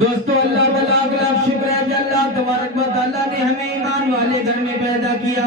दोस्तों अल्लाह का लाख लाख शुक्र है कि अल्लाह तबारक व तआला ने हमें ईमान वाले घर में पैदा किया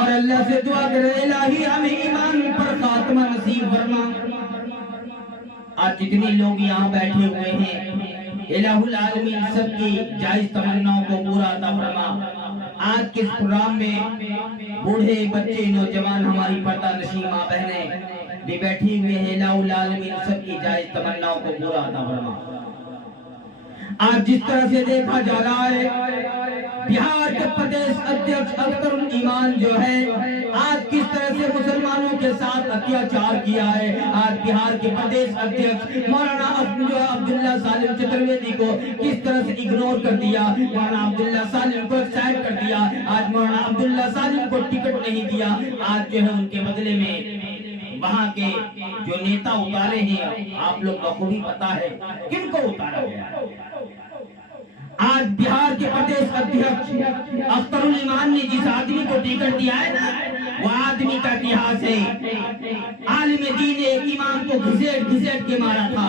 और अल्लाह से दुआ करे इलाही हमें ईमान पर खात्मा नसीब फरमा। आज जितने लोग यहाँ बैठे हुए हैं इलाहुल आलमीन सबकी जायज तमन्नाओं को पूरा अता फरमा। आज के इस प्रोग्राम में बूढ़े बच्चे नौजवान हमारी पर्दा नशीं माँ बहनें भी बैठी हुए हैं। इलाहुल आलमीन सबकी जायज तमन्नाओं को पूरा अता फरमा। आज जिस तरह से देखा जा रहा है बिहार के प्रदेश अध्यक्ष अख्तरुल ईमान जो है आज किस तरह से मुसलमानों के साथ अत्याचार किया है। आज बिहार के प्रदेश अध्यक्ष मौलाना अब्दुल्ला सालिम चतुर्वेदी को किस तरह से इग्नोर कर दिया। मौलाना अब्दुल्ला सालिम को साइड कर दिया। आज मौलाना अब्दुल्ला सालिम को टिकट नहीं दिया। आज जो है उनके बदले में वहाँ के जो नेता उतारे हैं आप लोग को भी पता है किनको उतारा गया। आज बिहार के प्रदेश अध्यक्ष अख्तरुल ईमान ने जिस आदमी को टिकट दिया है ना वो आदमी का इतिहास है। आलिम दीन एक इमाम को घिसेट घिसेट के मारा था।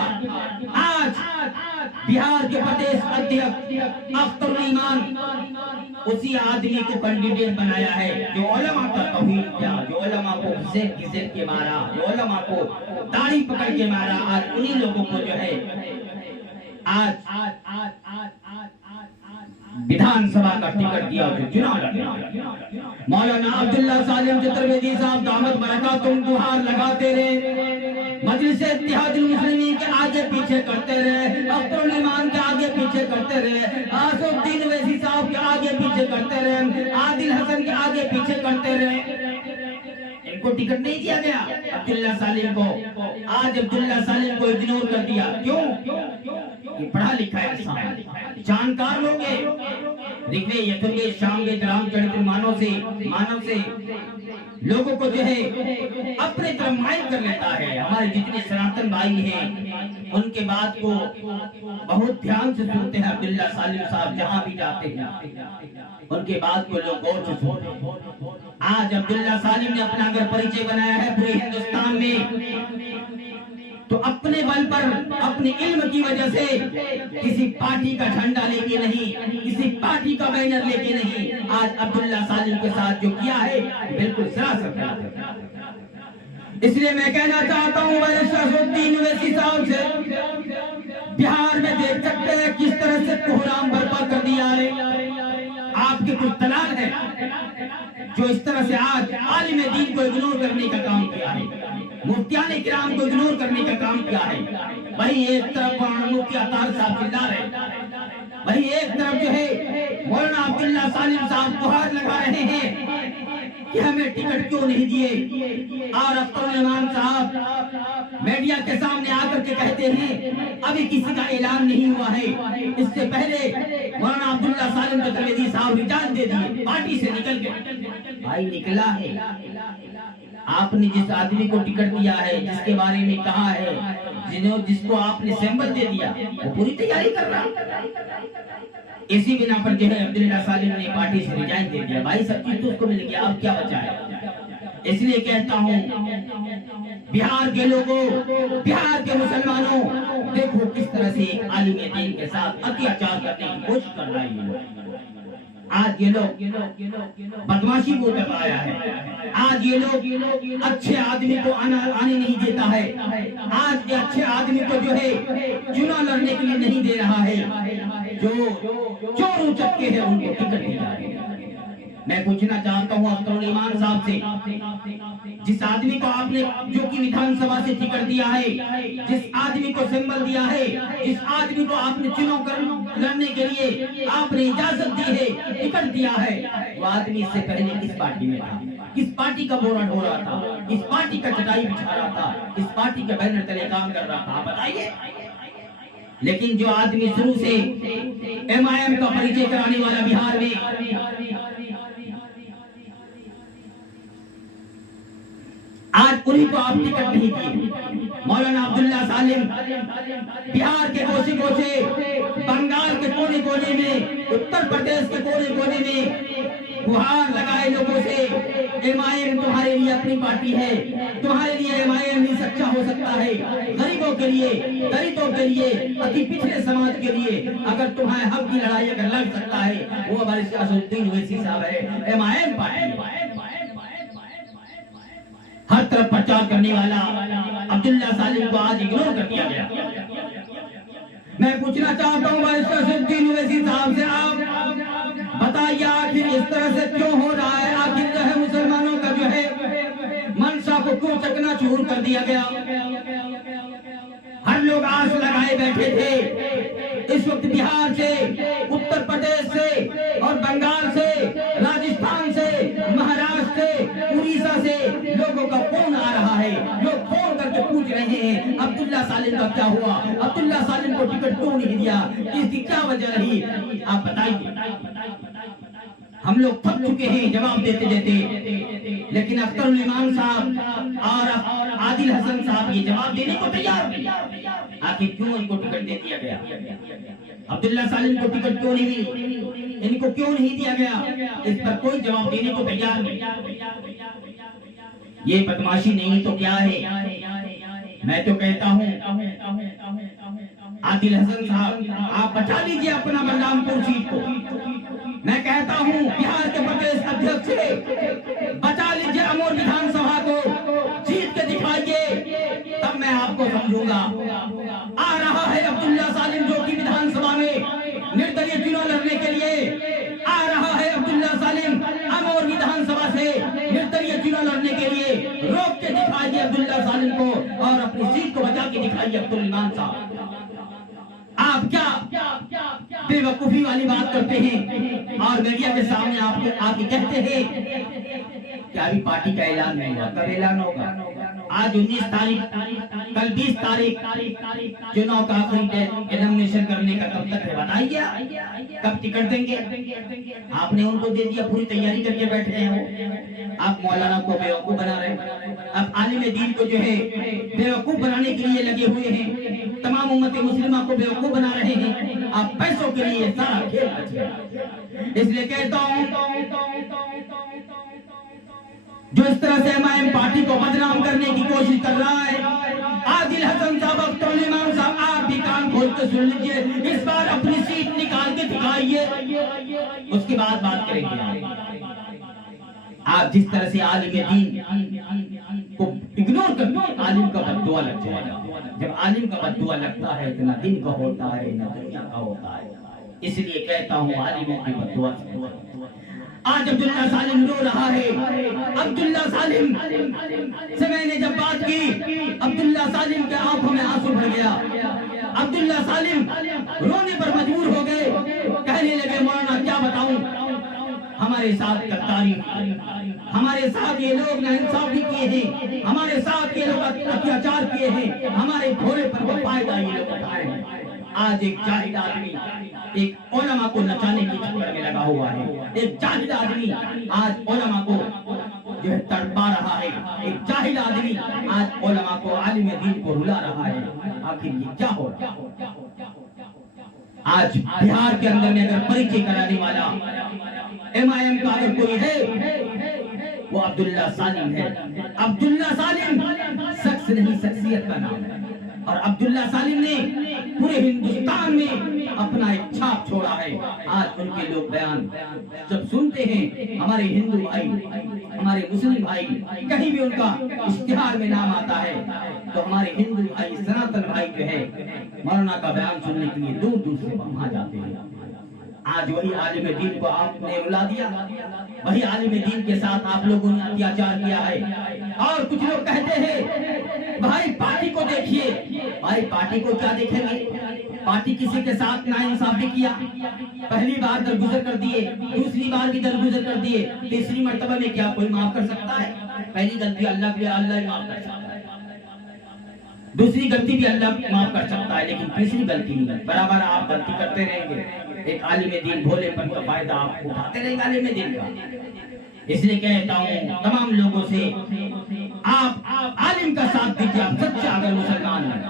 आज बिहार के प्रदेश अध्यक्ष अख्तरुल ईमान उसी आदमी को कैंडिडेट बनाया है जो उलमा का तौहीन किया, जो उलमा को घिसेट घिसेट के मारा, जो उलमा को दाढ़ी पकड़ के मारा। आज उन्हीं लोगों को जो है आज विधानसभा का टिकट दिया जो चुनाव लड़े। मौलाना अब्दुल्ला सालिम चतुर्वेदी साहब दामद बरकातुहुम गुहार लगाते रहे, मजलिस इत्तेहादुल मुस्लिमीन के आगे पीछे करते रहे, अख्तरुल ईमान के आगे पीछे करते रहे, आसुद्दीन ओवैसी साहब के आगे पीछे करते रहे, आदिल हसन के आगे पीछे करते रहे। इनको टिकट नहीं दिया गया अब्दुल्ला सालिम को। आज अब्दुल्ला सालिम को इग्नोर कर दिया। क्यों? ये पढ़ा लिखा है इंसान, जानकार लोग हैं। ऋग्वेद यजुर्वेद सामवेद रामचरित मानव से लोगों को जो है अपने तरफ माइल कर लेता है। हमारे जितने सनातन भाई हैं उनके बात को बहुत ध्यान से सुनते हैं। अब्दुल्ला सालिम साहब जहाँ भी जाते हैं उनके बात को लोग गौर से सुनते हैं। आज अब्दुल्ला सालिम ने अपना अगर परिचय बनाया है पूरे हिंदुस्तान में तो अपने बल पर अपने इल्म की वजह से किसी पार्टी का झंडा लेके नहीं, किसी पार्टी का बैनर लेके नहीं। आज अब्दुल्ला सालिम के साथ जो किया है बिल्कुल सरासर गलत है। इसलिए मैं कहना चाहता हूँ आसुद्दीन ओवैसी साहब से बिहार में देख सकते हैं किस तरह से कोहराम बर्पा कर दिया है। आपके कुछ दलाल है जो इस तरह से आज आलिम दीन को इग्नोर करने का काम किया है, मुफ्तियाने किराम को इग्नोर करने का काम किया है। वहीं एक तरफ मुफ्ती अतार साहब चिल्ला रहे, वहीं एक तरफ जो है मौलाना अब्दुल्ला सालिम साहब गुहार लगा रहे हैं कि हमें टिकट क्यों नहीं दिए। और अख्तरुल ईमान साहब मीडिया के सामने आकर के कहते हैं अभी किसी का ऐलान नहीं हुआ है, इससे पहले मौलाना अब्दुल्ला सालिम चतुर्वेदी साहब रिजाइन दे दिए, पार्टी से निकल गए। भाई निकला है। आपने जिस आदमी को टिकट दिया है, जिसके बारे में कहा है, जिसको आपने सिंबल दे दिया वो पूरी तैयारी कर रहा है। इसी बिना पर जो है अब्दुल्ला सालिम ने पार्टी से रिजाइन दे दिया। भाई सब चीज तो उसको मिल गया, अब क्या बचा है। इसलिए कहता हूँ बिहार के लोगों, बिहार के मुसलमानों, देखो किस तरह से एक आलिम दीन के साथ अत्याचार करने की कोशिश कर रहा है। आज ये लोग बदमाशी को दबाया है। आज ये लोग अच्छे आदमी को आने नहीं देता है। आज ये अच्छे आदमी को जो है चुनाव लड़ने के लिए नहीं दे रहा है। जो चोर उचक्के हैं उनको टिकट दिया है। मैं पूछना चाहता हूँ अख्तरुल ईमान साहब से, जिस आदमी को आपने जो कि विधानसभा से टिकट दिया है, जिस आदमी को सिंबल दिया है, जिस आदमी को आपने चुनाव कर लड़ने के लिए आपने इजाजत दी है, टिकट दिया है, वो आदमी इससे पहले किस पार्टी में था, किस पार्टी का बोरा ढो रहा था, किस पार्टी का चटाई बिछा रहा था, किस पार्टी का बैनर तले काम कर रहा था, बताइए। लेकिन जो आदमी शुरू से MIM का परिचय कराने वाला बिहार में, आज उन्हीं को आप टिकट नहीं दिए। मौलाना अब्दुल्ला सालिम बिहार के कोसे कोसे, बंगाल के कोने कोने में, उत्तर प्रदेश के कोने कोने में गुहार लगाए लोगों से एमआईएम तुम्हारे लिए अपनी पार्टी है, तुम्हारे लिए एमआईएम ही सच्चा हो सकता है। गरीबों के लिए, दलितों के लिए, अति पिछड़े समाज के लिए अगर तुम्हारे हक की लड़ाई अगर लड़ सकता है वो हमारे सियासुद्दीन ओवैसी साहब है, एमआईएम पार्टी। हर तरफ प्रचार करने वाला अब्दुल्ला सालिम को आज इग्नोर कर दिया गया। मैं पूछना चाहता हूँ सियासुद्दीन ओवैसी साहब से, आप बताइए आखिर इस तरह से क्यों हो रहा है? आखिर जो है मुसलमानों का जो है मनसा को क्यों चकनाचूर कर दिया गया? हर लोग आस लगाए बैठे थे। इस वक्त बिहार से, उत्तर प्रदेश से और बंगाल से, राजस्थान से, महाराष्ट्र से, उड़ीसा से लोगों का फोन आ रहा है। लोग फोन करके पूछ रहे हैं अब्दुल्ला सालिम का क्या हुआ, अब्दुल्ला सालिम को टिकट क्यों नहीं दिया, इसकी क्या वजह रही? आप बताइए। हम लोग थक चुके हैं जवाब देते देते, लेकिन अख्तरुल इमाम साहब और आदिल हसन साहब ये जवाब देने को तैयार नहीं। आखिर क्यों इनको टिकट दे दिया गया? अब्दुल्ला सालिम को टिकट क्यों नहीं, इनको क्यों नहीं दिया गया? इस पर कोई जवाब देने को तैयार नहीं। ये बदमाशी नहीं तो क्या है? मैं तो कहता हूँ आदिल हसन साहब आप बचा लीजिए अपना बलरामपुर सीट को। मैं कहता हूँ बिहार के प्रदेश अध्यक्ष से बचा लीजिए अमोर विधानसभा को, जीत के दिखाइए, तब मैं आपको समझूंगा। आ रहा है अब्दुल्ला सालिम जो कि विधानसभा में निर्दलीय चुनाव लड़ने के लिए आ रहा है। अब्दुल्ला सालिम अमोर विधानसभा से निर्दलीय चुनाव लड़ने के लिए रोक के दिखाइए अब्दुल्ला सालिम को और अपनी सीट को बचा के दिखाइए अब्दुल इमाम साहब। आप क्या बेवकूफी वाली बात करते हैं और मीडिया के सामने आके कहते हैं कि अभी पार्टी का ऐलान नहीं हुआ। कब ऐलान होगा? आज 19 तारीख, कल 20 तारीख चुनाव का आखिरी नॉमिनेशन करने का कब तक है बताइए? कब टिकट देंगे? आपने उनको दे दिया, पूरी तैयारी करके बैठे हैं वो। आप मौलाना को बेवकूफ बना रहे हैं, अब आलिम दीन को जो है बेवकूफ बनाने के लिए लगे हुए हैं, तमाम उम्मत मुस्लिमा को बेवकूफ बना रहे हैं। आप पैसों के लिए सारा खेल। इसलिए कहता हूँ जो इस तरह से एमआईएम पार्टी को बदनाम करने की कोशिश कर रहा है, आदिल हसन साहब, अख्तरुल इमाम साहब, आप भी कान खोल के सुन लीजिए। इस बार अपनी सीट निकाल के दिखाइए, उसके बाद बात करेंगे। आप जिस तरह से आलिम दीन को इग्नोर करके आलिम का बद्दुआ लग जाएगा। जब आलिम का बद्दुआ लगता है इतना दिन का होता है न दुनिया का होता है। इसलिए कहता हूँ आलिमों की बद्दुआ आज अब्दुल्ला सालिम रो रहा है। अब्दुल्ला सालिम से मैंने जब बात की, अब्दुल्ला सालिम के आंखों में आंसू भर गया। अब्दुल्ला सालिम रोने पर मजबूर हो गए, कहने लगे मौलाना क्या बताऊं, हमारे साथ गद्दारी, हमारे साथ ये लोग नाइंसाफी किए हैं, हमारे साथ ये लोग अत्याचार किए हैं, हमारे भोले पर वो फायदा ये लोग उठाए हैं। आज एक जाहिल आदमी एक उलमा को नचाने की चक्कर में लगा हुआ है। एक जाहिल आदमी आज उलमा को जो है तड़पा रहा है। एक जाहिल आदमी आज उलमा को, आलिम दीन को रुला रहा है। आखिर ये क्या हो रहा है? आज बिहार के अंदर में अगर परिचय कराने वाला एमआईएम का अगर कोई है वो अब्दुल्ला सालिम है। अब्दुल्ला सालिम शख्स नहीं, शख्सियत का नाम है। और अब्दुल्ला सालिम ने पूरे हिंदुस्तान में अपना एक छाप छोड़ा है। आज उनके लोग बयान जब सुनते हैं, हमारे हिंदू भाई, हमारे मुस्लिम भाई, कहीं भी उनका इश्तिहार में नाम आता है तो हमारे हिंदू भाई, सनातन भाई जो है मौलाना का बयान सुनने के लिए दूर दूर से वहां जाते हैं। आज वही आलिम दीन को आपने रुला दिया, वही आलिम दीन के साथ आप लोगों ने अत्याचार किया है। और कुछ लोग कहते हैं भाई पार्टी को देखिए। भाई पार्टी को क्या देखेंगे? पार्टी किसी के साथ नाइंसाफी किया, पहली बार दरगुजर कर दिए, दूसरी बार भी दरगुजर कर दिए, तीसरी मर्तबा में क्या कोई माफ कर सकता है? पहली गलती अल्लाह के लिए अल्लाह ही माफ कर सकता है, दूसरी गलती भी अल्लाह माफ कर सकता है, लेकिन तीसरी गलती नहीं। बराबर आप गलती करते रहेंगे। एक आलिम दीन भोलेपन का फायदा आप उठाते रहेंगे आलिम दीन का। इसलिए कहता हूँ तमाम लोगों से, आप आलिम का साथ दीजिए। आप सच्चे अगर मुसलमान हैं,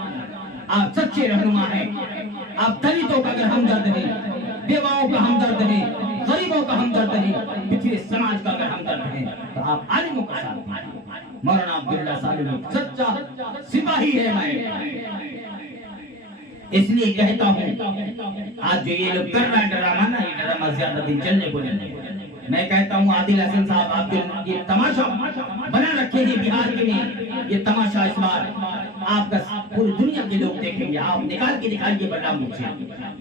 आप सच्चे रहनुमा हैं, आप दलितों का अगर हमदर्द हैं, बेवाओं का हमदर्द हैं, गरीबों का हमदर्द हैं, पिछड़े समाज का अगर हमदर्द हैं तो आप आलिमों का साथ दीजिए। मौलाना अब्दुल्ला सालिम एक सच्चा सिपाही है। मैं इसलिए कहता हूँ आज जो ये लोग कर रहा है ड्रामा ना, ये ड्रामा ज्यादा दिन चलने को नहीं। मैं कहता हूँ आदिल हसन साहब आप जो ये तमाशा बना रखे हैं बिहार के में, ये तमाशा इस बार आपका पूरी दुनिया के लोग देखेंगे। आप निकाल के दिखाइए बड़ा मुझे,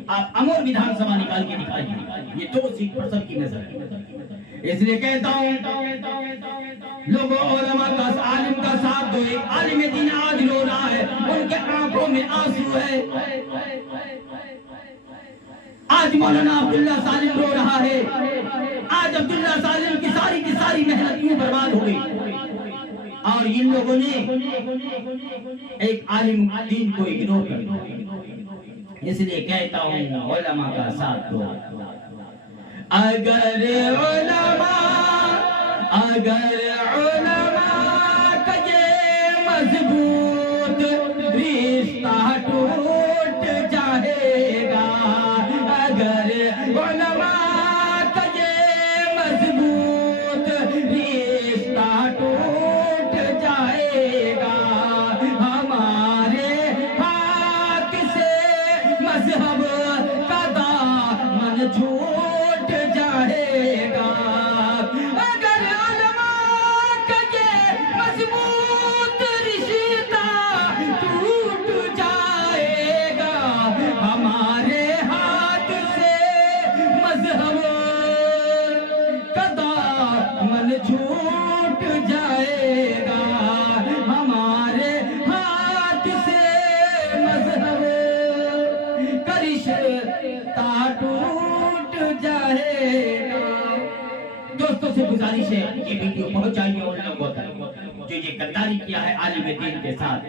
आप अमर विधानसभा निकाल के दिखाइए, ये 2 सीट पर सबकी नजर है। इसलिए कहता हूँ लोगों उलमा का आलिम का साथ दो। एक आलिम दीन आज रो रहा है, उनके आंखों में आंसू है। आज मौलाना अब्दुल्ला सालिम रो रहा है। आज अब्दुल्ला सालिम की सारी मेहनत यूं बर्बाद हो गई और इन लोगों ने एक आलिम दीन को इग्नोर कर दिया। इसलिए कहता हूँ उलमा का साथ दो। अगर उलमा का ये मजबूत रिश्ता टूट जाएगा, अगर उलमा का ये मजबूत रिश्ता टूट जाएगा, हमारे हाथ से मजहब का दामन छूट जाएगा। अगर उलमा का ये मजबूत रिश्ता टूट जाएगा, हमारे हाथ से मजहब का दामन छूट जाएगा, हमारे हाथ से मजहब का रिश्ता टूट जाएगा। दोस्तों से गुजारिश है ये वीडियो पहुंचाइए उन लोगों तक जो ये गद्दारी किया है आलिम दीन के साथ।